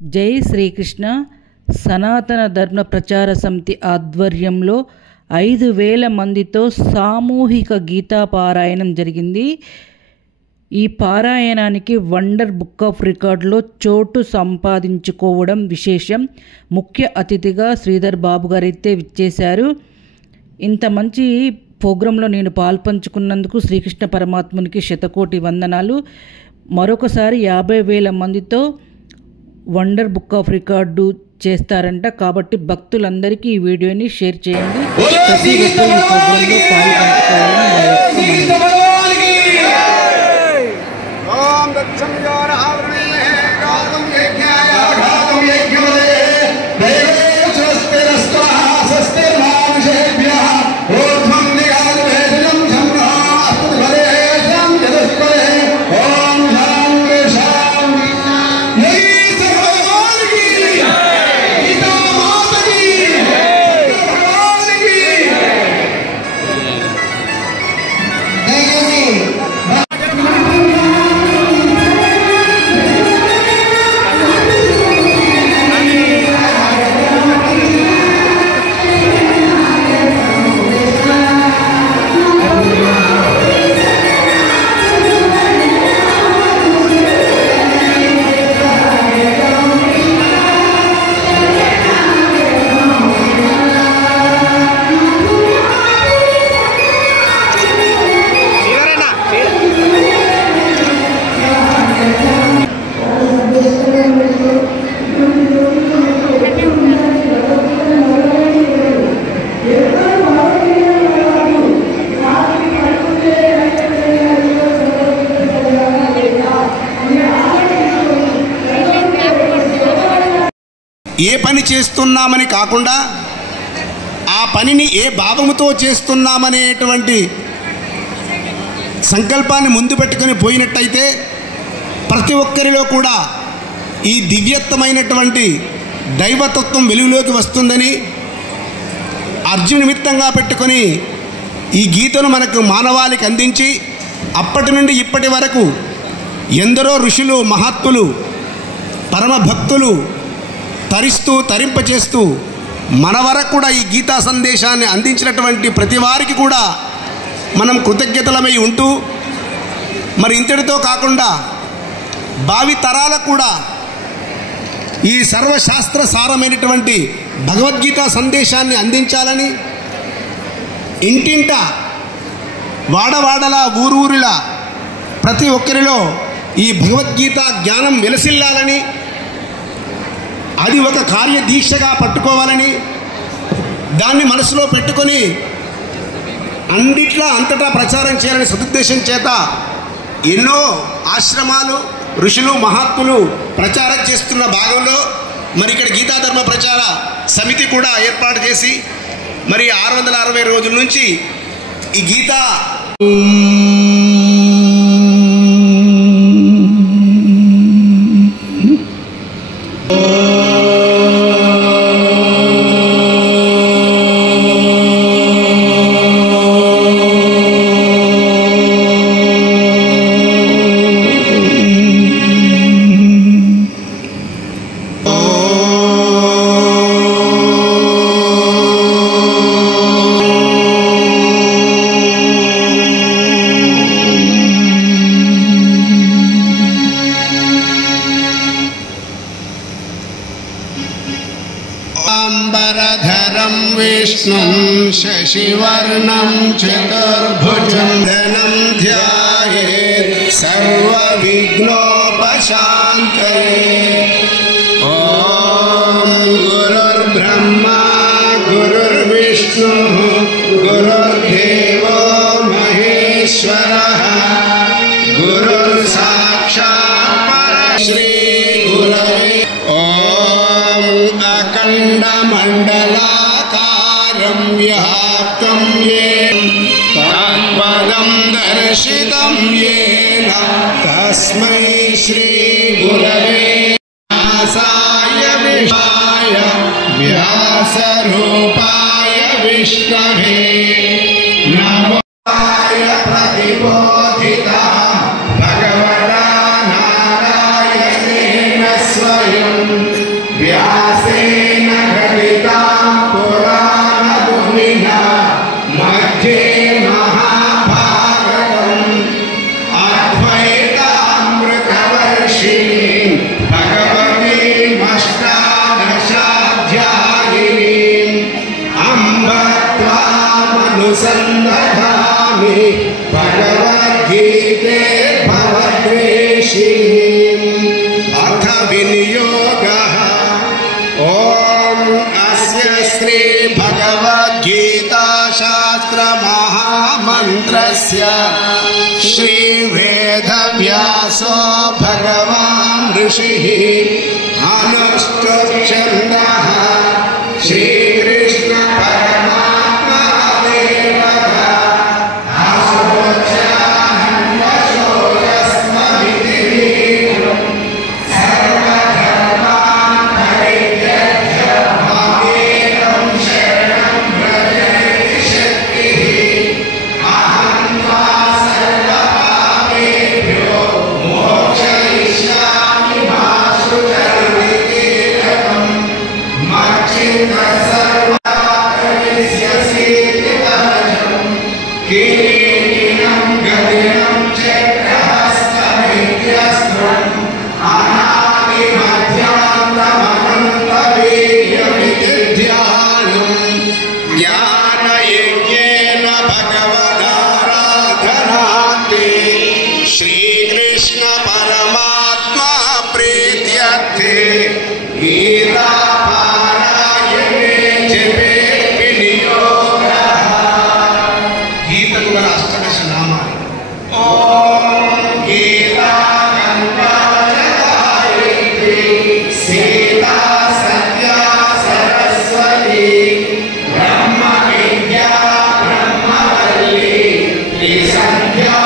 జై శ్రీకృష్ణ సనాతన ధర్మ ప్రచార సమితి ఆధ్వర్యంలో 5,000 మందితో సామూహిక గీతా పారాయణం జరిగింది. ఈ పారాయణానికి వండర్ బుక్ ఆఫ్ రికార్డులో చోటు సంపాదించుకోవడం విశేషం. ముఖ్య అతిథిగా శ్రీధర్ బాబు గారైతే విచ్చేశారు. ఇంత మంచి ప్రోగ్రాంలో నేను పాల్పంచుకున్నందుకు శ్రీకృష్ణ పరమాత్మునికి శతకోటి వందనాలు. మరొకసారి 50,000 మందితో వండర్ బుక్ ఆఫ్ రికార్డు చేస్తారంట. కాబట్టి భక్తులందరికీ ఈ వీడియోని షేర్ చేయండి. ప్రతి ఒక్కరు ఈ ప్రోగ్రాంలో పాల్పంచుకోవాలని ఏ పని చేస్తున్నామని కాకుండా ఆ పనిని ఏ భావముతో చేస్తున్నామనేటువంటి సంకల్పాన్ని ముందు పెట్టుకొని పోయినట్టయితే ప్రతి ఒక్కరిలో కూడా ఈ దివ్యత్వమైనటువంటి దైవతత్వం వెలుగులోకి వస్తుందని అర్జున నిమిత్తంగా పెట్టుకొని ఈ గీతను మనకు మానవాళికి అందించి అప్పటి నుండి ఇప్పటి వరకు ఎందరో ఋషులు మహాత్ములు పరమ భక్తులు తరిస్తూ తరింపచేస్తూ మన వరకు కూడా ఈ గీతా సందేశాన్ని అందించినటువంటి ప్రతి వారికి కూడా మనం కృతజ్ఞతలమై ఉంటూ మరి ఇంతటితో కాకుండా భావి తరాలకు కూడా ఈ సర్వశాస్త్ర సారమైనటువంటి భగవద్గీత సందేశాన్ని అందించాలని ఇంటింట వాడవాడలా ఊరూరిలా ప్రతి ఒక్కరిలో ఈ భగవద్గీత జ్ఞానం వెలసిల్లాలని అది ఒక కార్యదీక్షగా పట్టుకోవాలని దాన్ని మనసులో పెట్టుకొని అంతటా ప్రచారం చేయాలని సదుద్దేశం చేత ఎన్నో ఆశ్రమాలు ఋషులు మహాత్ములు ప్రచారం చేస్తున్న భాగంలో మరి ఇక్కడ గీతా ధర్మ ప్రచార సమితి కూడా ఏర్పాటు చేసి మరి 660 రోజుల నుంచి ఈ గీతా अंबरधरं विष्णुं शशिवर्णं चतुर्भुजं धनं ध्यायेत् सर्वविघ्नोपशान्तये। ॐ गुरुर्ब्रह्मा गुरुर्विष्णुः गुरुर्देवो महेश्वरः गुरुर्साक्षात् परश्री गुरवे। अखण्डमण्डलाकारं व्याप्तं येन तत्पदं दर्शितं येन तस्मै श्रीगुरवे व्यासाय विष्णाय व्यासरूपाय विष्णवे नमो प्रतिबोधितः भगवता नारायणेन स्वयं व्यासेन घटितां पुराणमुनिना मध्ये महाभारतम् अद्वैतामृतवर्षिणीं भगवतीमष्टादशाध्यायिनीम् अम्ब त्वामनुसन्दधामि भगवद्गीते भवद्वेषिणीम् अथ विनियोगः ॐ अस्य श्री भगवद्गीता शास्त्र महामन्त्रस्य श्री वेदव्यासो भगवान् ऋषिः अनुष्टुप्छन्दः श्रीकृष्ण परमात्मा देवः श्रीकृष्ण परमात्मा प्रीत्यर्थे गीता पारायणे जपे विनियोगः गीतకు గల అష్టదశ నామాలు ఓం గీతా గంగాజలాయతే సీతా సత్య సరస్వతి బ్రహ్మ విద్యా బ్రహ్మవల్లి త్రిసంధ్యా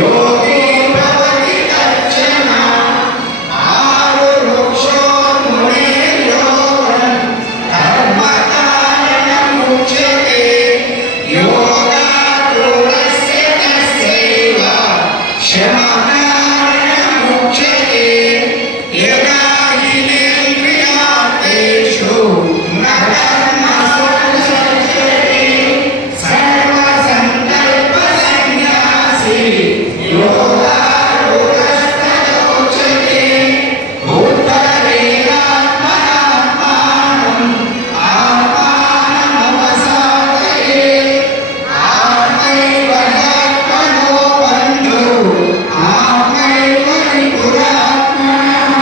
योगी भवति कश्चन आरुरुक्षो मुनिर्योगं कर्मकारणमुच्यते योगारूढस्य तस्यैव शमकारणमुच्यते यदा हिनेन्द्रियार्थेषु न कर्मसु संचरति सर्वसङ्कल्पसन्न्यासी योगारूढस्तदोच्यते उत्तरेणात्मनात्मानम् आत्मानमवसादये आत्मैव ह्यात्मनो बन्धुः आत्मैव रिपुरात्मनः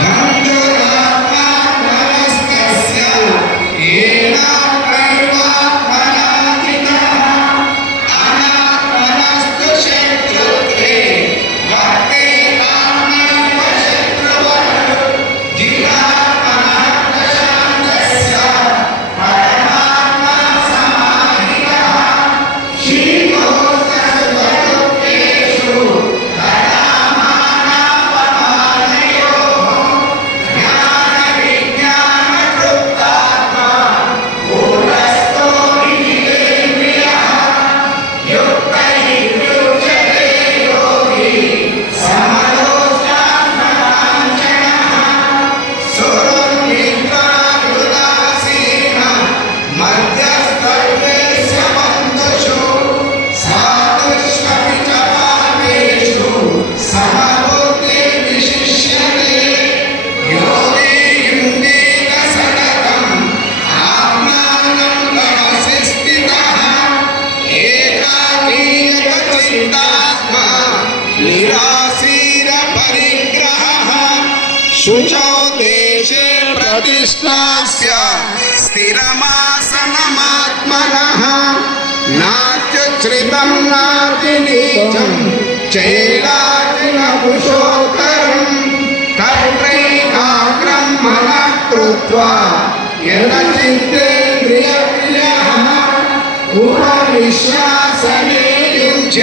बन्धुरात्मात्मनस्तस्य येनात्मैवात्मनाजितः अनात्मनस्तु शत्रुत्वे वर्तेतात्मैव शत्रुवत् जितात्मनः प्रशान्तस्य परमात्मा समाहितः शीतोष्णसुखदुःखेषु तदामानापमानयोः ज्ञानविज्ञानतृप्तात्मा पूर्णस्थो निजितेन्द्रियः युक्त इत्युच्यते योगी समलोष्टात्मकाञ्चनः सुहृन्मित्रायुदासीनः मध्यस्थद्वेष्य बन्धुषु साधुष्वपि च पापेषु समबुद्धिर्विशिष्यते योगी युञ्जीत सततम् आत्मानं तमसि स्थितः एकाकीयचित्तात्मा निराशीरपरिग्रहः शुचौ देशे प्रतिष्ठास्य स्थिरमासनमात्मनः नात्युच्छ्रितं नातिनीचं चैलाजिनभुषोत्तरं तत्रैकाग्रं मनः कृत्वा यदचित्तेन्द्रियक्रियः उपविश्यासने युज्य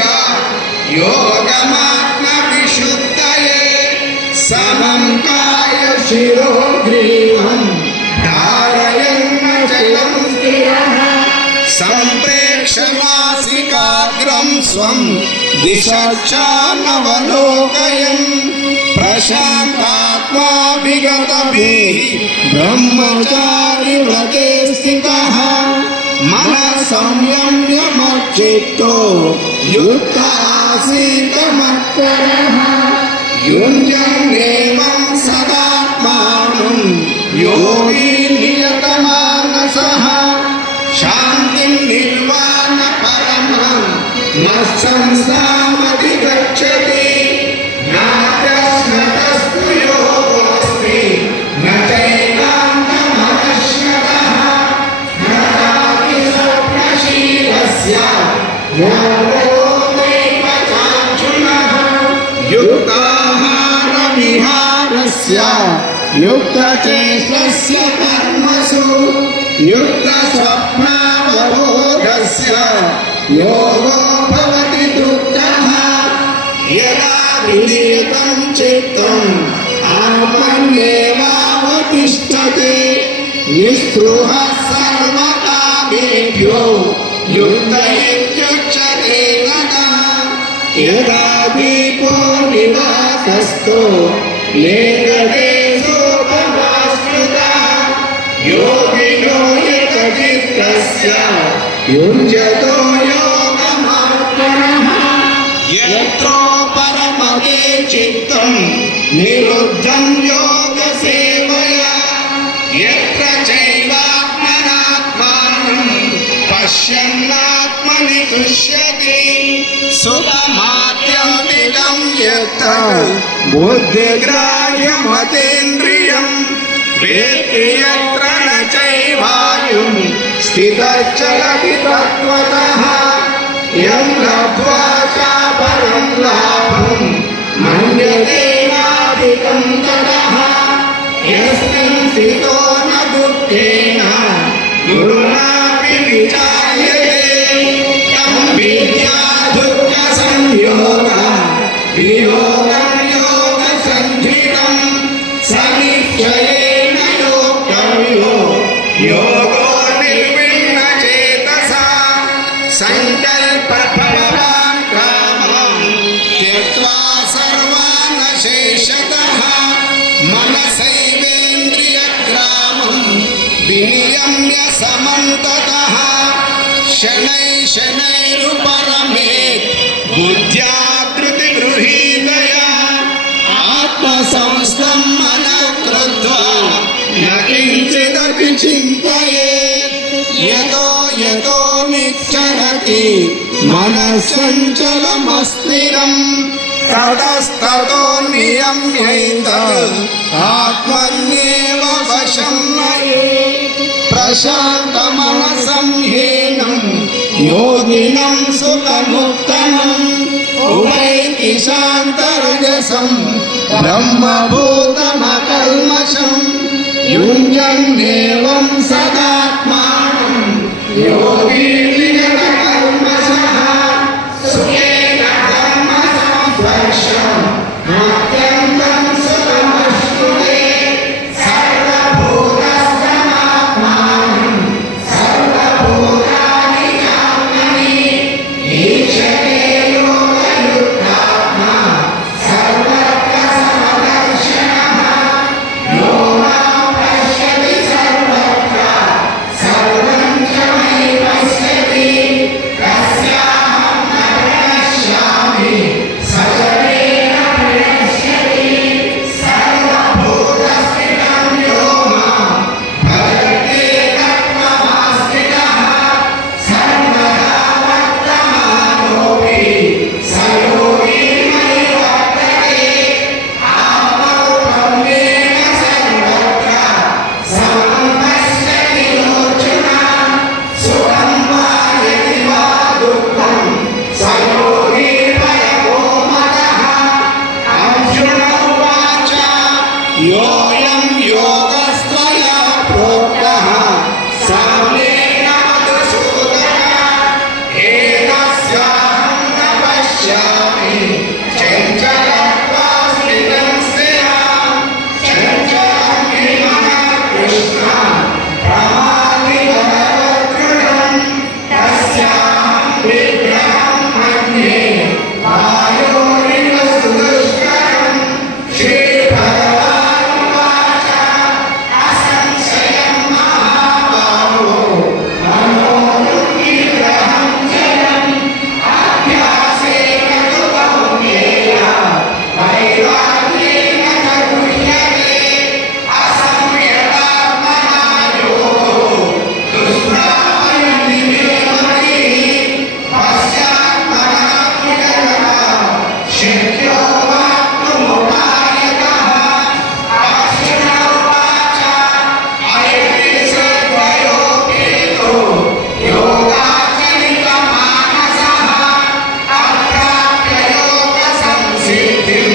योगमात्मविशुद्धये समं कायशिरो ग्रीवं धारयन्नचलं स्थिरः सम्प्रेक्ष्य नासिकाग्रं स्वं दिशश्चानवलोकयन् प्रशान्तात्मा विगतभिः ब्रह्मचारिव्रते स्थितः मनः संयम्य मच्चित्तो युक्त आसीत् मत्परः युञ्जन्नेवं सदात्मानं योगी नियतमानसः शान्तिं निर्वाणपरमं मत्संसामधिगच्छति नात्यस्मतस्तु योगोऽस्ति न चैकान्तमनश्यतः न चापि स्वप्नशीलस्य योगोऽनैकचार्जुनः युक्ताहारविहारस्य युक्तचेष्टस्य कर्मसु युक्तस्वप्नावबोधस्य योगो भवति दुःखः यदा विनीतं चित्तम् आत्मन्येवावतिष्ठते निःस्पृहः सर्वकामेभ्यो युक्त इत्युच्यते तदा यदा दीपो निवासस्थो नेङ्गते सोपमास्मृतः योगिनो यतचित्तस्य युञ्जतो योगमात्मनः यत्रो परमते चित्तं निरुद्धं योगसेवया यत्र चैवात्मनात्मानं पश्यन्नात्मनि तुष्यति सुखमात्यन्तिकं यत्र बुद्धिग्राह्यमतीन्द्रियं वेत्ति यत्र न चैवायुं स्थितश्चलति तत्त्वतः यं लब्ध्वा चापरं लाभं मन्यते नाधिकं ततः यस्मिन् स्थितो न दुःखेन गुरुणापि विचार्यते तं विद्या दुःखसंयोग दर्शनैरुपरमे बुद्ध्याकृति गृहीतया आत्मसंस्थं मनः कृत्वा न किञ्चिदपि चिन्तयेत् यतो यतो निश्चरति मनः चञ्चलमस्थिरम् ततस्ततो नियम्यैतत् आत्मन्येव वशं नयेत् प्रशान्तमनसं ह्येनं योगिनं सुखमुत्तमम् उभैति शान्तरजसं ब्रह्मभूतमकल्मषं युञ्जन्नेवं सदात्मानं योगी विगतकल्मषः सुखेन धर्मसंस्पर्शम् अत्यन्तं सुखमश्नुते सर्वभूतस्थमात्मानं सर्वभूतानि चात्मनि ईक्षते योगयुक्तात्मा सर्वत्र समदर्शनः यो मां पश्यति सर्वत्र सर्वं च मयि पश्यति तस्याहं न प्रणश्यामि सचरेण प्रणश्यति सर्वभूतस्थितं यो मां भजते तत्त्वमास्थितः सर्वदा वर्तमानोऽपि स योगी मयि वर्तते आत्मौपम्येन सर्वत्र समं पश्यति अर्जुन सुखं वा यदि वा दुःखं स योगी परमो मतः अर्जुन उवाच योऽयं योगस्त्वया प्रोक्तः साम्येन मधुसूदन एतस्याहं न पश्यामि चञ्चलत्वास्मितं स्थिरां चञ्चलं हि मनः कृष्ण प्रमाथि बलवदृढं तस्याहं विग्रहं मन्ये वायोरिव सुदुष्करं श्रीभगवानुवाच असंशयं महाबाहो मनोनुग्रहं जलम् अभ्यासेन तु कौन्तेय वैराग्येन च गृह्यते असंयतात्मना योगो दुष्प्रापयति मे मतिः पश्चात्मना विगतः शक्यो वाप्तुमुपायतः अर्जुन उवाच अयति श्रद्धयोपेतो योगाचरितमानसः अप्राप्य योगसंसिद्धिं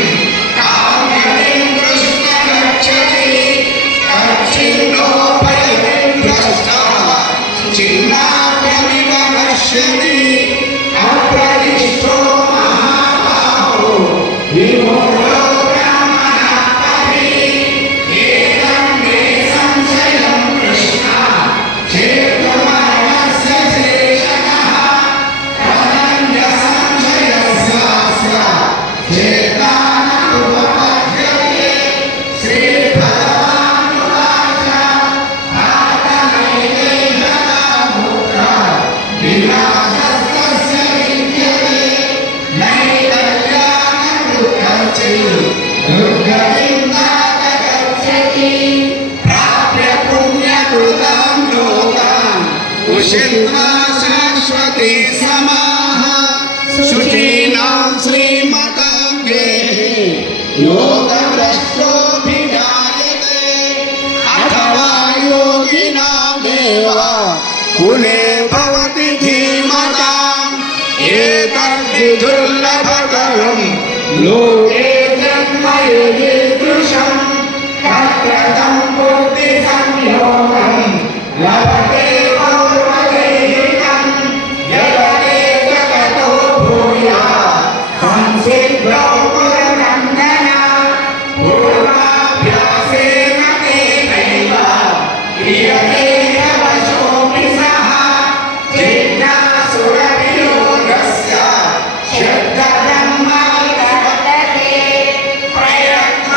काम्यतिं कृष्ण गच्छति कच्छिन्नोपयति भ्रष्टः छिन्नाभ्यमिव नश्यति अप्रतिष्ठो महाबाहो विमूढो ब्रह्मणः पतिः एतं मे संशयं कृष्ण चेतुमर्मस्य शेषतः तदन्यसंशयस्यास्य चेताननुपपद्यते श्रीभगवानुवाच आत्मनैवेदनामुक्ता विनाशस्तस्य विद्यते नैतत्यानन्दुःखञ्चित् दुर्गतिं तात गच्छति प्राप्य पुण्यकृतां लोकान् उषित्वा शाश्वती समाः शुचीनां श्रीमतां गेहे योगभ्रष्टोऽभिजायते अथवा योगिनामेव कुले भवति धीमताम् एतद्विदुर्लभतरं लोके जन्म यदीदृशं तत्र तं बुद्धिसंयोगं लभते पौर्वदैहिकं यदते जगतो भूयात् संसिद्धौ पुरनन्दन पूर्वाभ्यासेन तेनैव क्रियते वशोऽपि सः जिज्ञासुरवियोगस्य शुद्धब्रह्मविदधते प्रयत्न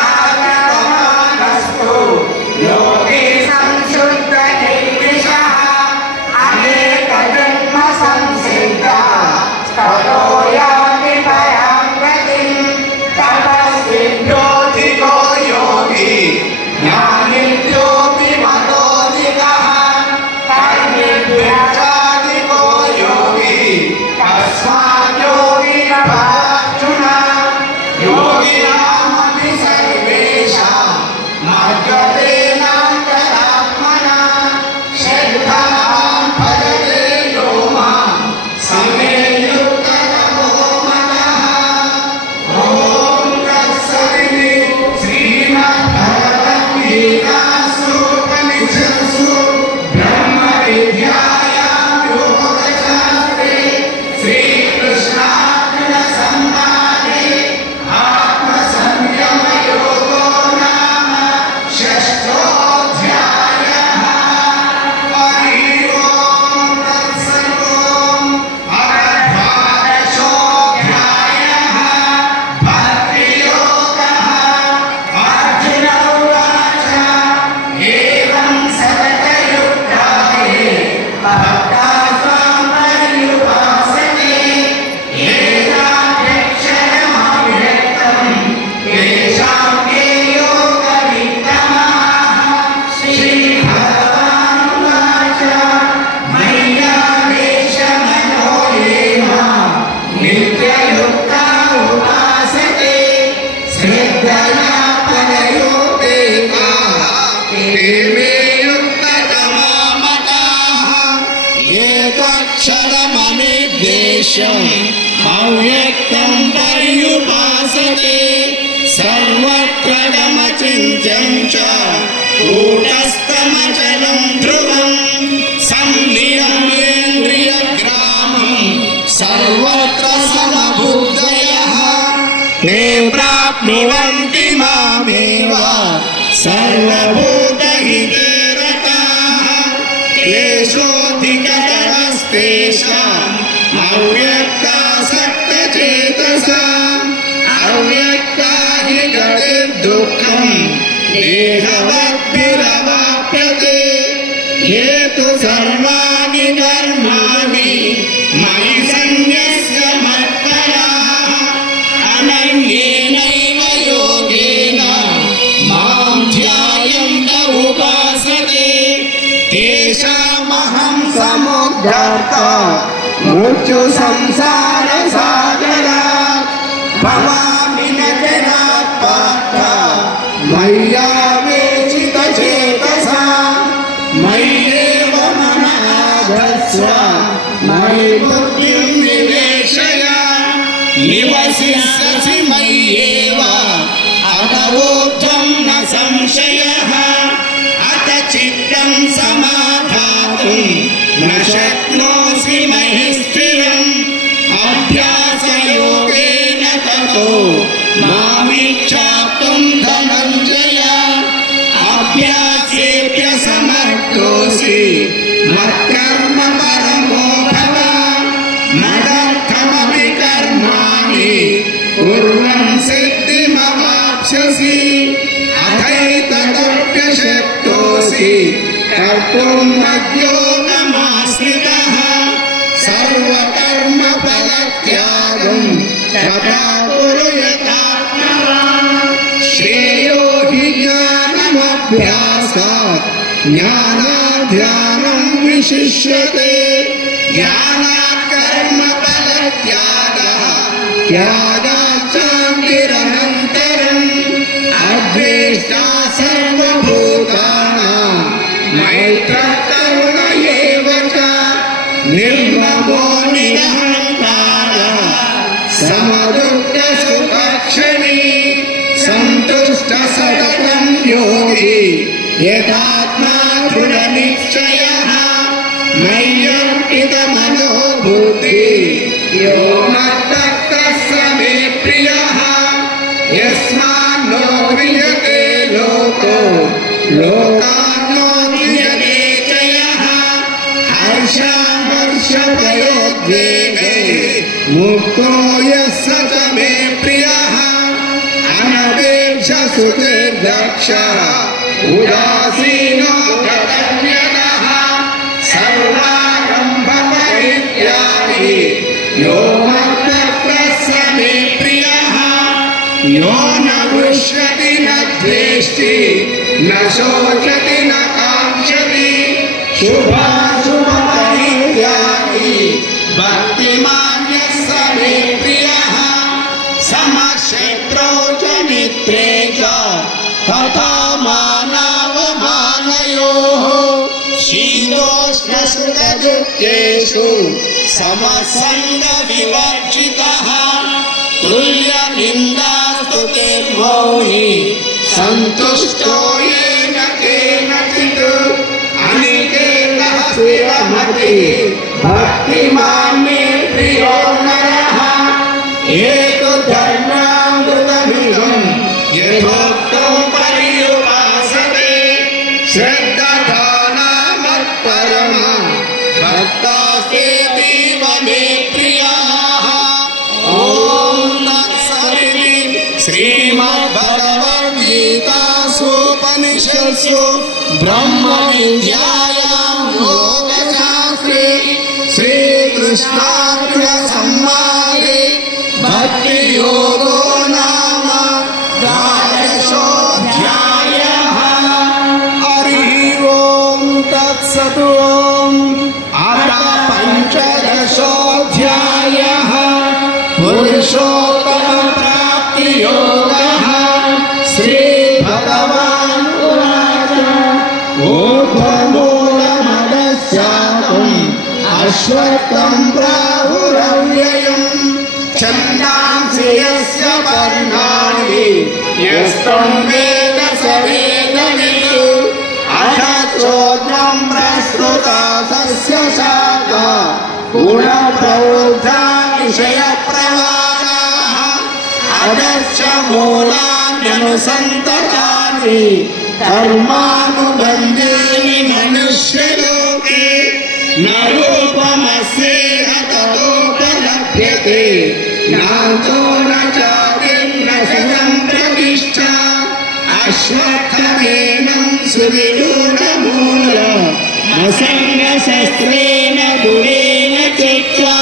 दृश्यम् अव्यक्तं पर्युपासते सर्वत्रगमचिन्त्यं च कूटस्थमचलं ध्रुवम् संनियम्येन्द्रियग्रामम् सर्वत्र समबुद्धयः ते प्राप्नुवन्ति मामेव सर्वभूतहिते रताः क्लेशोऽधिकतरस्तेषाम् अव्यक्तासक्तचेतसाम् अव्यक्ता हि गतिर्दुःखम् देहवद्भिरवाप्यते ये तु सर्वाणि कर्माणि मयि सन्न्यस्य मत्पराः अनन्येनैव योगेन मां ध्यायन्त उपासते तेषामहं समुद्धर्ता मृत्यु संसार सागरात् भवामि न जनात् पार्थ मय्यावेशितचेतसा मय्येव मनः धत्स्व मयि बुद्धिं निवेशय निवसिष्यसि मय्येव अतवोत्थं न संशयः अथ चित्तं समाधातुं न शक्नोषि मयि स्थिरम् अभ्यासयोगेन ततो मामिच्छाप्तुं धनञ्जय अभ्यासेऽप्यसमर्थोऽसि मत्कर्म परमो भव मदर्थमपि कर्माणि कुर्वन् सिद्धिमवाप्स्यसि अथैतदप्यशक्तोऽसि कर्तुं मद्योगमाश्रितः सर्वकर्मफलत्यागं तथा कुरु यथात्मवान् श्रेयो हि ज्ञानमभ्यासात् ज्ञानाध्यानं विशिष्यते ज्ञानात् कर्मफलत्यागः त्यागात् शान्तिरनन्तरम् अद्वेष्टा सर्वभूतानां मैत्रः करुण एव च निर्ममो निरहङ्कारः समदुःखसुखक्षमी सन्तुष्टः सततं योगी यथात्मा दृढनिश्चयः मय्यर्पितमनो बुद्धिः यो मद्भक्तः स मे प्रियः यस्मान्नो क्रियते लोको लोकान्नो क्रियते च यः हर्षामर्षभयोद्वेगे मुक्तो यः स च मे प्रियः अनपेक्षसुचिर्दक्षः उदासीनो गतव्यतः सर्वारम्भपरित्यागी यो मद्भक्तः स मे प्रियः यो न गृह्यति न द्वेष्टि न शोचति न काङ्क्षति शुभाशुभपरित्यागी भक्तिमान् यः स मे प्रियः समशत्रौ च मित्रे च तथा मानावमानयोः शीतोष्णसुखदुःखेषु समसङ्गविवर्जितः तुल्यनिन्दास्तुतिर्मौनी सन्तुष्टो येन केनचित् अनिकेतः स्थिरमतिः भक्तिमान् मे प्रियो नरः एतु धर्मामृतमिदं यथोक्तं पर्युपासते श्रद्धानामत्परमा भक्तास्तेतीव मे प्रियाः ॐ तत्सदिति श्रीमद्भगवद्गीतासूपनिषत्सु ब्रह्मविद्यायां योगशास्त्रे श्रीकृष्णार्जुनसंवादे भक्तियोगो नाम द्वादशोऽध्यायः। हरिः ॐ तत्सत्। अथ पञ्चदशोऽध्यायः पुरुषोत्तमप्राप्तियोगः। श्रीभगवान् उवाच ऊर्ध्वमूलमदशाकम् అశ్వత్థం ప్రాహురవ్యయం ఛందాంసి యస్య పర్ణాని యస్తం వేద స వేదవిత్ అథచోద్రం ప్రస్తుత తస్య శాఖా గుణ ప్రవృద్ధా విషయ ప్రవాహాః అదచ్చ మూలాన్యనుసంతతాని కర్మానుబంధేని మనుష్యలోకే న రూపమస్యేహ తతోపలభ్యతే నాతో న చాతిర్న సంప్రతిష్ఠా అశ్వత్థమేనం సువిరూఢమూల అసంగశస్త్రేణ గుణేన చిత్వా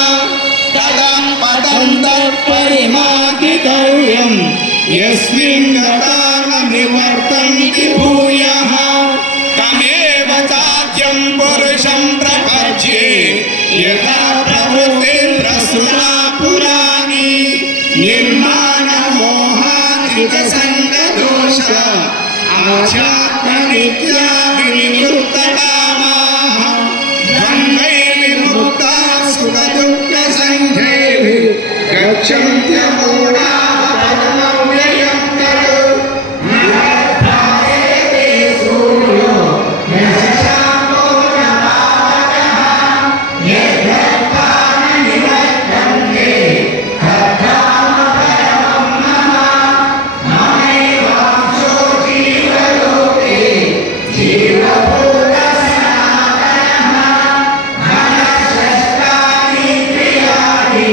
తదం పదం తత్పరిమార్గితవ్యం యస్మిన్ గతా న నివర్తంతి భూయః తమేవ చాద్యం పురుషం ప్రపద్యే యథా ప్రవృత్తిర్ప్రసృతా పురాణి నిర్మాణ మోహాత్రిక సంగదోష ఆధ్యాత్మ విద్యా వినివృత్తకామాః ద్వంద్వైర్విముక్తా సుఖ దుఃఖ సంఘైః గచ్చంత్యమూఢాః పరమవ్యయం తత్ నరభాయేతే సూర్యో న శశాంకో న పావకః యద్గర్భాన నివర్తంతే తద్ధామ పరమం మమ మమైవాంశో జీవలోకే జీవభూతः సనాతనః మనశ్శస్త్రాణీంద్రియాణి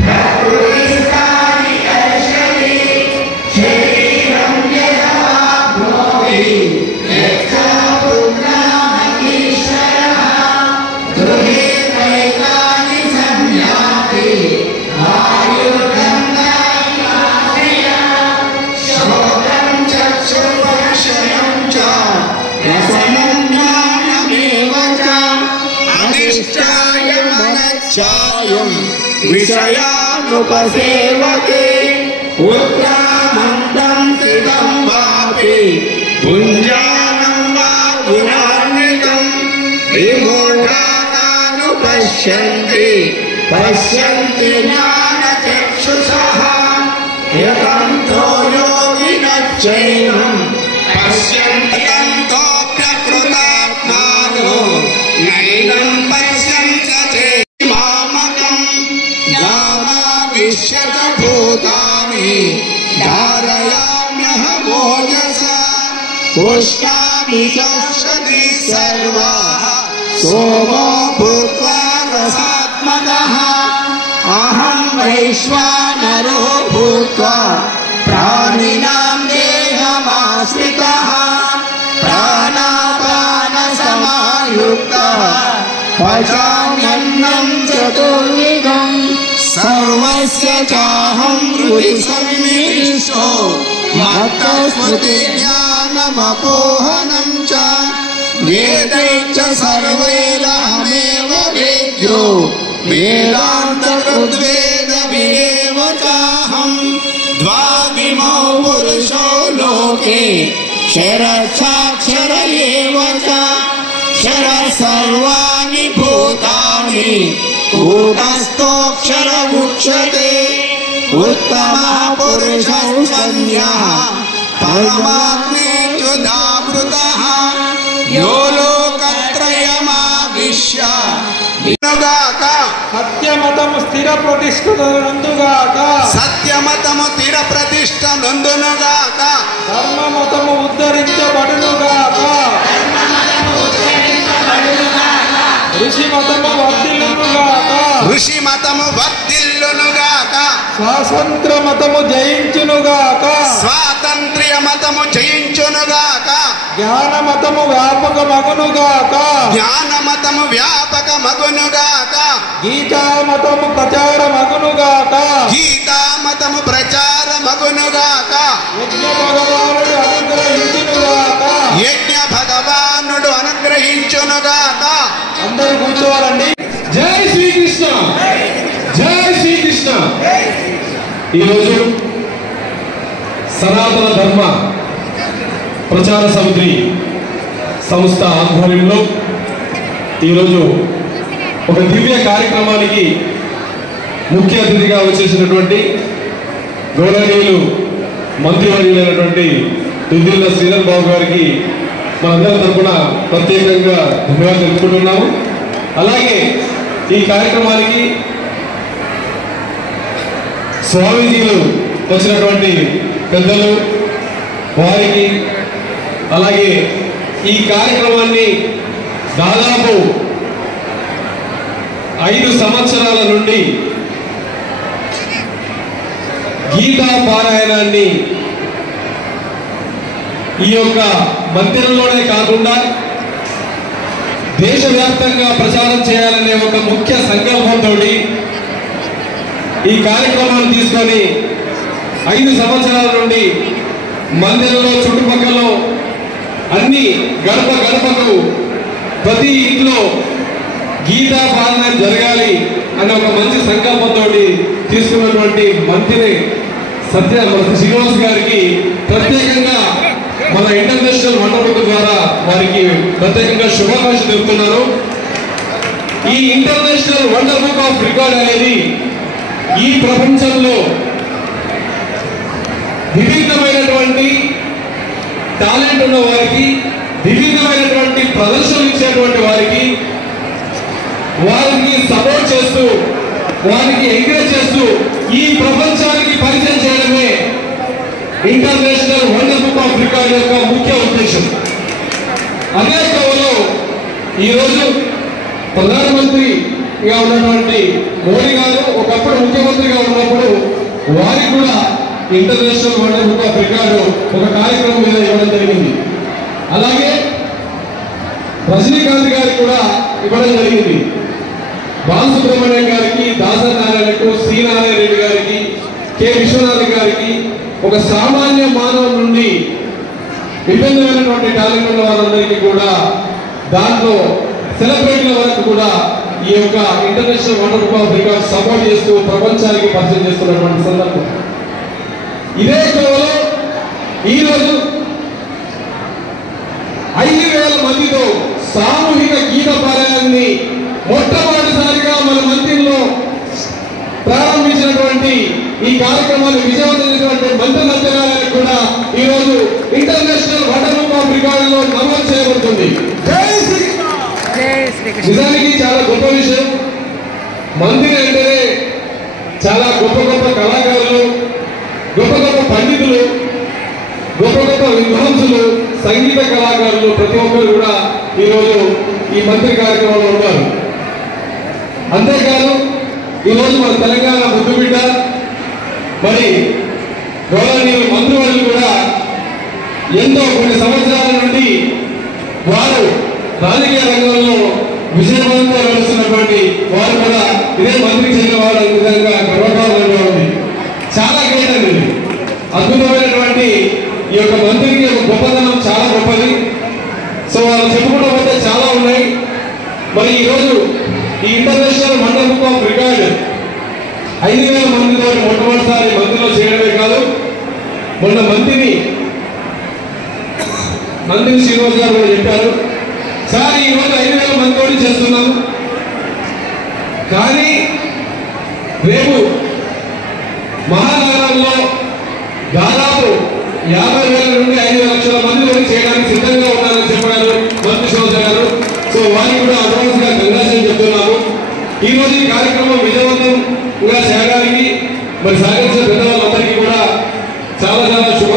ప్రకృతిస్థాని కర్షతి శరీరం యదవాప్నోతి యత్సపుత్రమకీశ్వరः గృహేత్రైతాని సంయాతి ఆయుర్గంధాశ్రయः శ్రోత్రం చక్షుర్పక్షయం చ రసనం జ్ఞానమేవ చ అధిష్టాయ మనశ్చాయం విషయానుపసేవతే ఉత్క్రామంతం స్థితం వాపి భుంజానం వా గుణాన్వితం విమూఢానానుపశ్యంతి పశ్యంతి జ్ఞానచక్షుషః యతంతో యోగినశ్చైనం పశ్యంతి యంతో ప్రకృతాత్మానో నైనం పశ్యంతి మామకం జ్ఞానావిష్యత భూతాని ధారయామ్యహమోజసా పుష్టామి చక్షతి సర్వాః సోమో భూత్వా రసాత్మకః అహం వైశ్వానరో భూత్వా ప్రాణినాం దేహమాశ్రితః ప్రాణాపాన సమాయుక్తః పచామ్యన్నం చతుర్విధం సర్వస్య చాహం హృది సన్నివిష్టో మత్తస్మృతి జ్ఞానమపోహనం చ వేదైశ్చ సర్వైరహమేవ వేద్యో వేదాంతకృద్వేదవిదేవ చాహం ద్వావిమౌ పురుషో లోకే శరఛాక్షర ఏవ చ శర సర్వాణి భూతాని కూటస్థోక్షర ఉచ్యతే ఉత్తమః పురుషः సంజ్ఞః పరమాత్మేత్యుదావృతః యో లోకత్రయమావిశ్య వినుగాక సత్యమతము స్థిర ప్రతిష్ఠిత నందుగాక సత్యమతము స్థిర ప్రతిష్ఠ నందునుగాక ధర్మమతము ఉద్ధరించబడునుగాక ఋషి మతము వర్ధిల్లునుగాక ఋషి మతము వర్ధిల్లునుగాక స్వాతంత్ర మతము జయించునుగాక స్వాతంత్ర్య మతము జయించునుగాక జ్ఞాన మతము వ్యాపకమగునుగాక జ్ఞాన మతము వ్యాపక మగునుగాక గీతా మతము ప్రచారమగునుగాక గీతా మతము ప్రచార మగునుగాక యజ్ఞ భగవానుడు అనుగ్రహించునుగాక యజ్ఞ భగవానుడు అనుగ్రహించునుగాక. అందరూ కూర్చోవాలండి. జై శ్రీకృష్ణ, జై శ్రీకృష్ణ. ఈరోజు సనాతన ధర్మ ప్రచార సమితి సంస్థ ఆధ్వర్యంలో ఈరోజు ఒక దివ్య కార్యక్రమానికి ముఖ్య అతిథిగా వచ్చేసినటువంటి గౌరవనీయులు మంత్రివర్యులైనటువంటి దుద్దిల్ల శ్రీధర్ బాబు గారికి మనందరి తరఫున ప్రత్యేకంగా ధన్యవాదాలు తెలుపుకుంటున్నాము. అలాగే ఈ కార్యక్రమానికి స్వామీజీలు వచ్చినటువంటి పెద్దలు వారికి, అలాగే ఈ కార్యక్రమాన్ని దాదాపు 5 సంవత్సరాల నుండి గీతా పారాయణాన్ని ఈ యొక్క మందిరంలోనే కాకుండా దేశవ్యాప్తంగా ప్రచారం చేయాలనే ఒక ముఖ్య సంకల్పంతో ఈ కార్యక్రమాన్ని తీసుకొని 5 సంవత్సరాల నుండి మందిరంలో చుట్టుపక్కల అన్ని గడప గడపకు ప్రతి ఇంట్లో గీతా పారాయణం జరగాలి అనే ఒక మంచి సంకల్పంతో తీసుకున్నటువంటి మంత్రి శ్రీనివాస్ గారికి ప్రత్యేకంగా మన ఇంటర్నేషనల్ వండర్ ద్వారా వారికి ప్రత్యేకంగా శుభాకాంక్షలు తెలుపుతున్నాను. ఈ international wonder book of record అనేది ఈ ప్రపంచంలో విభిన్నమైనటువంటి టాలెంట్ ఉన్న వారికి, విభిన్నమైనటువంటి ప్రదర్శనలు ఇచ్చేటువంటి వారికి సపోర్ట్ చేస్తూ, వారికి ఎంకరేజ్ చేస్తూ ఈ ప్రపంచానికి పరిచయం చేయడమే international wonder book of record యొక్క ముఖ్య ఉద్దేశం. అదే క్రమంలో ఈరోజు ప్రధానమంత్రిగా ఉన్నటువంటి మోడీ గారు ఒకప్పుడు ముఖ్యమంత్రిగా ఉన్నప్పుడు వారికి కూడా international wonder book of record ఒక కార్యక్రమం మీద ఇవ్వడం జరిగింది. అలాగే రజనీకాంత్ గారికి కూడా ఇవ్వడం జరిగింది. బాలసుబ్రహ్మణ్యం గారికి, దాసనారాయణకు, సి నారాయణ రెడ్డి గారికి, కె విశ్వనాథ్ గారికి, ఒక సామాన్య మానవుల నుండి విభిన్నమైనటువంటి టాలెంట్ ఉన్న వారందరికీ కూడా దాంట్లో సెలబ్రిటీల వరకు కూడా ఈ యొక్క international wonder book of record support చేస్తూ ప్రపంచానికి పరిచయం చేస్తున్నటువంటి సందర్భం. ఇదే కోవలో ఈరోజు 5,000 మందితో సామూహిక గీత పారాయణాన్ని మొట్టమొదటిసారిగా మన మందిరంలో ప్రారంభించినటువంటి ఈ కార్యక్రమాన్ని విజయవంతం చేసినటువంటి మంత్రి నత్యనారాయణ కూడా ఈరోజు ఇంటర్నేషనల్ వండర్ బుక్ ఆఫ్ రికార్డులో నమోదు చేయబడుతుంది. నిజానికి చాలా గొప్ప విషయం. మంత్రి అంటేనే చాలా గొప్ప గొప్ప కళాకారులు, గొప్ప గొప్ప పండితులు, గొప్ప గొప్ప విద్వాంసులు, సంగీత కళాకారులు ప్రతి ఒక్కరు కూడా ఈరోజు ఈ మంత్రి కార్యక్రమంలో ఉన్నారు. అంతేకాదు ఈరోజు మన తెలంగాణ ముద్దుబిడ్డ మరి గౌరవనీయులు మంత్రివర్యులు కూడా ఎంతో కొన్ని సంవత్సరాల నుండి వారు రాజకీయ రంగంలో విజయవంతంగా నడుస్తున్నటువంటి వారు కూడా ఇదే మంత్రికి చెందిన వారు అనే విధంగా గర్వకారణంగా ఉంది. చాలా గ్రేట్ అండి. అద్భుతమైనటువంటి ఈ యొక్క మంత్రికి ఒక గొప్పతనం చాలా గొప్పది. సో వాళ్ళు చెప్పుకుంటూ పోతే చాలా ఉన్నాయి. మరి ఈరోజు ఈ international wonder book of record 5,000 మందితో మొట్టమొదటిసారి మంత్రిలో చేయడమే కాదు, మొన్న మంత్రి శ్రీనివాస్ గారు కూడా చెప్పారు, సార్ ఈరోజు 5,000 మందితో చేస్తున్నాం, కానీ రేపు మహానగరంలో దాదాపు 50,000 నుండి 5 లక్షల మంది వరకు చేయడానికి సిద్ధంగా ఉన్నారని చెప్పారు మంత్రి శ్రీనివాస్ గారు. సో వారికి కూడా అడ్వాన్స్ గా కంగ్రాచులేషన్ చెప్తున్నాము. ఈ రోజు ఈ కార్యక్రమం విజయవంతంగా చేయడానికి మరి సహకరించిన పెద్దవాళ్ళందరికీ కూడా చాలా చాలా శుభ.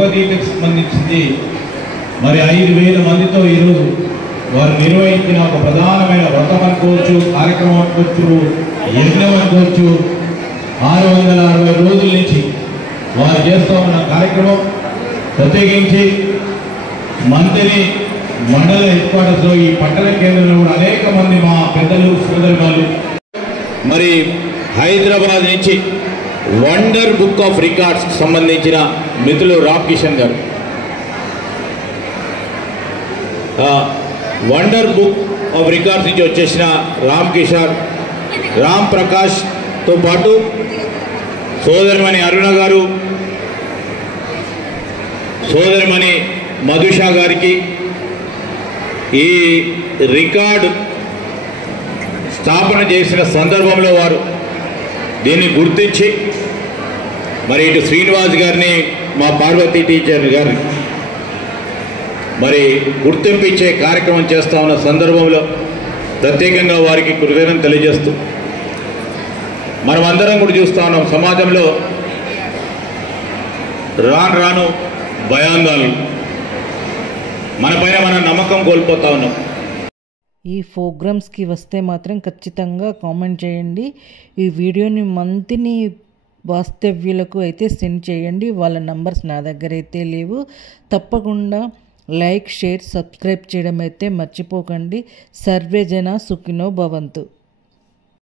భగవద్గీతకు సంబంధించింది మరి 5,000 మందితో ఈరోజు వారు నిర్వహించిన ఒక ప్రధానమైన వ్రతం అనుకోవచ్చు, కార్యక్రమం అనుకోవచ్చు, యజ్ఞం అనుకోవచ్చు. 660 రోజుల నుంచి వారు చేస్తూ ఉన్న కార్యక్రమం, ప్రత్యేకించి మంత్రి మండల హెడ్ క్వార్టర్స్లో ఈ పట్టణ కేంద్రంలో కూడా అనేక మంది మా పెద్దలు సోదరులు మరి హైదరాబాద్ నుంచి వండర్ బుక్ ఆఫ్ రికార్డ్స్ సంబంధించిన మిత్రులు రామ్ కిషన్ గారు, వండర్ బుక్ ఆఫ్ రికార్డ్స్ నుంచి వచ్చేసిన రామ్ కిషోర్, రామ్ ప్రకాష్తో పాటు సోదరిమణి అరుణ గారు, సోదరిమణి మధుషా గారికి ఈ రికార్డు స్థాపన చేసిన సందర్భంలో వారు దీన్ని గుర్తించి మరి ఇటు శ్రీనివాస్ గారిని, మా పార్వతీ టీచర్ గారిని మరి గుర్తింపు ఇచ్చే కార్యక్రమం చేస్తూ ఉన్న సందర్భంలో ప్రత్యేకంగా వారికి కృతజ్ఞతలు తెలియజేస్తూ మనం అందరం కూడా చూస్తూ ఉన్నాం సమాజంలో రాను భయాందోళనలు, మన పైన మన నమ్మకం కోల్పోతా ఉన్నాం. ఈ ప్రోగ్రామ్స్కి వస్తే మాత్రం ఖచ్చితంగా కామెంట్ చేయండి. ఈ వీడియోని మంత్ని వాస్తవ్యులకు అయితే సెండ్ చేయండి. వాళ్ళ నంబర్స్ నా దగ్గర అయితే లేవు. తప్పకుండా లైక్, షేర్, సబ్స్క్రైబ్ చేయడం అయితే మర్చిపోకండి. సర్వే జన సుఖినో భవంతు.